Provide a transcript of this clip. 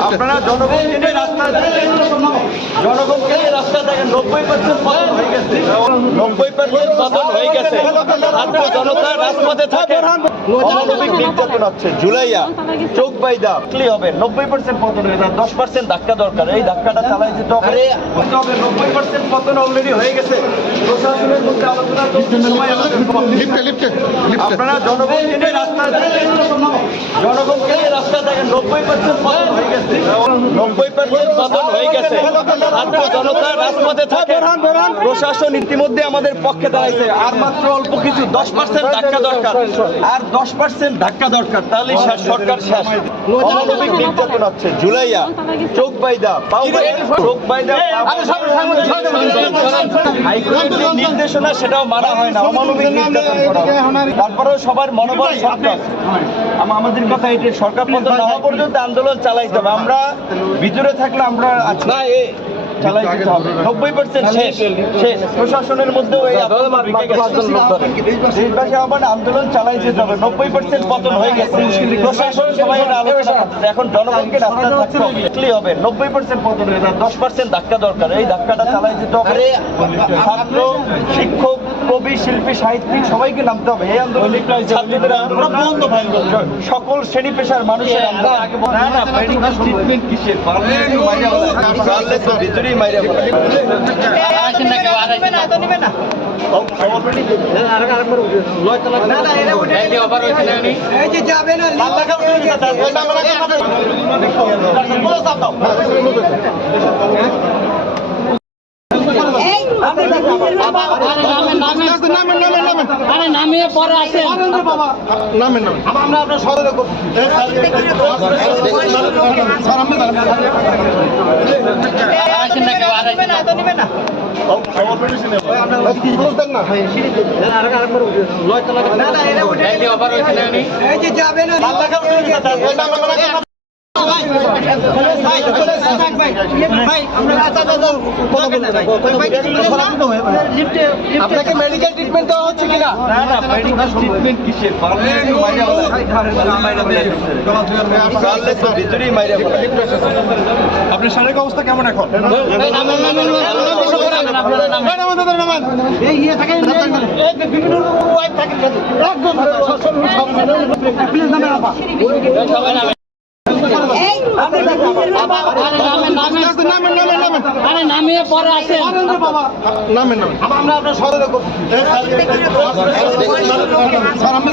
আপনারা জনগণকে নিয়ে রাস্তায় জনগণকে রাস্তায় থাকেন নব্বই পার্সেন্ট নব্বই পার্সেন্ট পতন গেছে ছাত্র জনতা রাজপথে থাকে অমানবিক নির্যাতন হচ্ছে জুলাইয়া চোখ বাইদা ক্লি হবে নব্বই পার্সেন্ট পতন হয়ে দশ পার্সেন্ট ধাক্কা দরকার এই ধাক্কাটা চালাই যেতে হবে নব্বই পার্সেন্ট পতন অলরেডি আপনারা জনগণকে নব্বই পার্সেন্ট হয়ে গেছে। নব্বই হয়ে গেছে। ছাত্র জনতা রাজপথে থাকে। প্রশাসন ইতিমধ্যে আমাদের পক্ষে দাঁড়াইছে। আর মাত্র অল্প কিছু দশ পার্সেন্ট ধাক্কা দরকার। আর দশ পার্সেন্ট ধাক্কা দরকার। তাহলেই শেষ সরকার শেষ। অমানবিক নির্যাতন হচ্ছে। জুলাইয়া চোখ বাইদা পাও চোখ বাইদা হাইকোর্টের যে নির্দেশনা সেটাও মানা হয় না। অমানবিক নির্যাতন তারপরেও সবার মনোবল সরকার। আমাদের কথা এটি সরকার হওয়া পর্যন্ত আন্দোলন চালাইতে হবে। আমরা ভিতরে থাকলে আমরা না এ চালাই দিতে হবে। নব্বই পার্সেন্ট শেষ শেষ প্রশাসনের মধ্যেও এই দেশবাসী আন্দোলন চালাই যেতে হবে। নব্বই পার্সেন্ট পতন হয়ে গেছে। প্রশাসন সবাই আলোচনা এখন জনগণকে রাস্তায় থাকতে হবে হবে। নব্বই পার্সেন্ট পতন হয়ে দশ পার্সেন্ট ধাক্কা দরকার। এই ধাক্কাটা চালাই যেতে হবে। ছাত্র শিক্ষক কবি শিল্পী সাহিত্যিক সবাইকে নামতে হবে। এই আন্দোলন ছাত্রীদের সকল শ্রেণি পেশার মানুষের না না মেডিকেল ট্রিটমেন্ট কিসের পারলে একটু মাইরা বলা পারলে তো ভিতরেই মাইরা বলা নামেন নামেন নামেন আরে নামিয়ে পরে আসেন নামেন নামেন আমরা আপনার সদরে আসেন না কেউ আর আসেন না। বুঝতেন না এই যে ওভার হয়েছে না? আপনাকে মেডিকেল ট্রিটমেন্ট দেওয়া হচ্ছে কিনা না না মেডিকেল ট্রিটমেন্ট কিসের পারলে একটু মাইরা বলা পারলে তো ভিতরেই মাইরা বলা আপনার শারীরিক অবস্থা কেমন এখন আরে নামিয়ে পরে আসেন নামেন নামেন আমরা আপনার সদরে আপনি